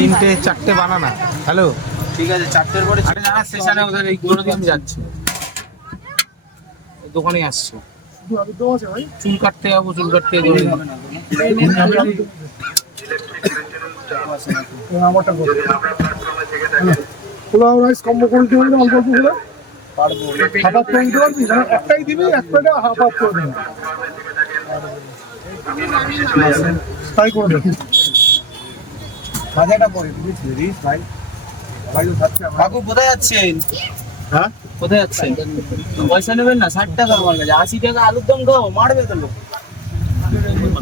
তিনটে চারটে বানানা। হ্যালো, ঠিক আছে, 4টের পরে আরে যারা স্টেশনে ওদের এই করে দিয়ে আমি যাচ্ছি, দোকানে আসছি, চুল কাটতে যাবো, চুল কাটতে পোলাও রাইস কম্বো কোয়ালিটি হলে অল্প অল্প করে পারবো। হাফ হাফ করে দিতে পারবি, একটাই দিবি, এক প্লেটে হাফ হাফ করে দিবি, তাই করে দেবো। ভাজাটা করে দিবি ভাই। কাকু কোথায় যাচ্ছেন? হ্যাঁ, কোথায় যাচ্ছেন? পয়সা নেবেন না? 60 টাকা আমার কাছে, 80 টাকা আলুর দম খাও, মারবে তো লোক।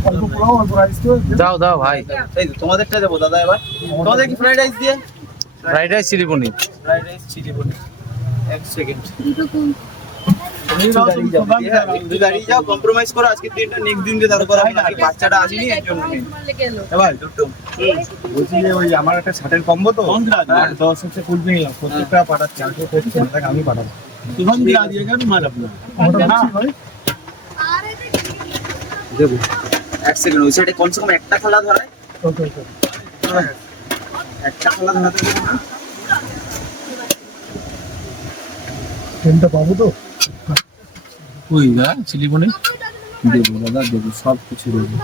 অল্প পোলাও অল্প রাইস করে দাও দাও ভাই। এই তো তোমাদেরটা দেবো দাদা এবার। তোমাদের কি ফ্রাইড রাইস দিয়ে? ফ্রাইড রাইস, চিলি পনির। ফ্রাইড রাইস চিলি পনির। এক সেকেন্ড। দাঁড়িয়ে যাও, কম্প্রোমাইজ করো আজকের দিনটা, নেক্সট দিনকে ধরো করা হয় না। বাচ্চাটা আসেনি এর জন্য। এবার দুটো বলছি যে ওই আমার একটা শার্টের কম্বো তো 10 হচ্ছে ফুলপি নিলাম, প্রত্যেকটা পাঠাচ্ছি, আমি আমি পাঠাবো। तुरंत भी आ जाएगा ना मार अपना। দেবো। এক সেকেন্ড, ওই সাইডে কমসে কম একটা খালা ধরায়। ওকে ওকে, একটা খালা ধরাতে দেবো না? ট্রেনটা পাবো তো? ওই দা চিলি পনির দেবো দাদা, দেবো, সব কিছু দেবো।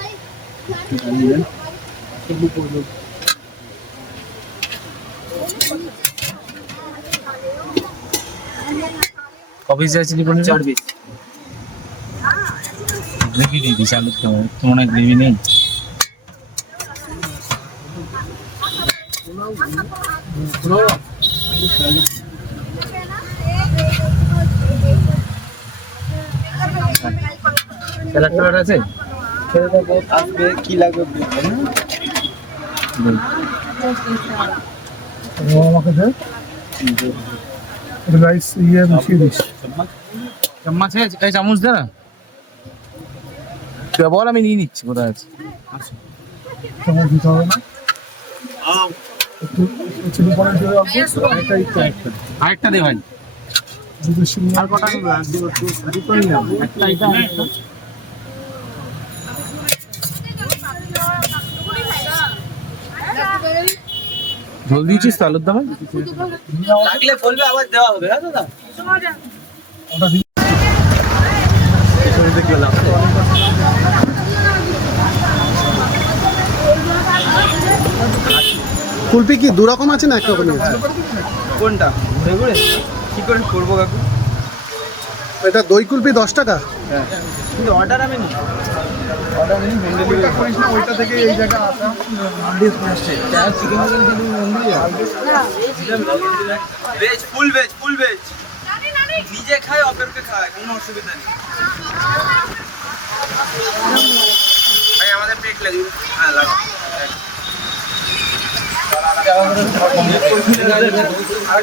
কবে যায় চিলি পনির? 4 পিস। গ্রেভি দিয়ে দিস, আলু কেমন গ্রেভি নেই। স্যালাড ট্যালাড আছে? আসবে কি লাগবে বলবেন? আমাকে দে রাইস মিশিয়ে দিস। চামচ আছে? এই চামচ দে না, তুই বল, আমি নিয়ে নিচ্ছি। কোথায় আছে? চামচ দিতে হবে না, চিলি পনির দিয়ে আরেকটা দে ভাই। আর কটা ঝোল দিয়েছিস তো আলুর দমে? লাগলে বলবে, আবার দেওয়া হবে। হ্যাঁ দাদা, কুলপি কি দু রকম আছে না এক রকমই আছে? কোনটা ঘুরে ঘুরে কি করে করবো কাকু? এটা দই কুলপি 10 টাকা। হ্যাঁ, কিন্তু অর্ডার আমি নি, অর্ডার আমি হোম ডেলিভারি করিস না। ওইটা থেকে এই জায়গা আসা ডিশ আসছে। চার চিকেন ভেজ, ফুল ভেজ, ফুল ভেজ। নিজে খায়, অপরকে খায়, কোনো অসুবিধা নেই ভাই। আমাদের পেট লাগবে। হ্যাঁ লাগবে। আর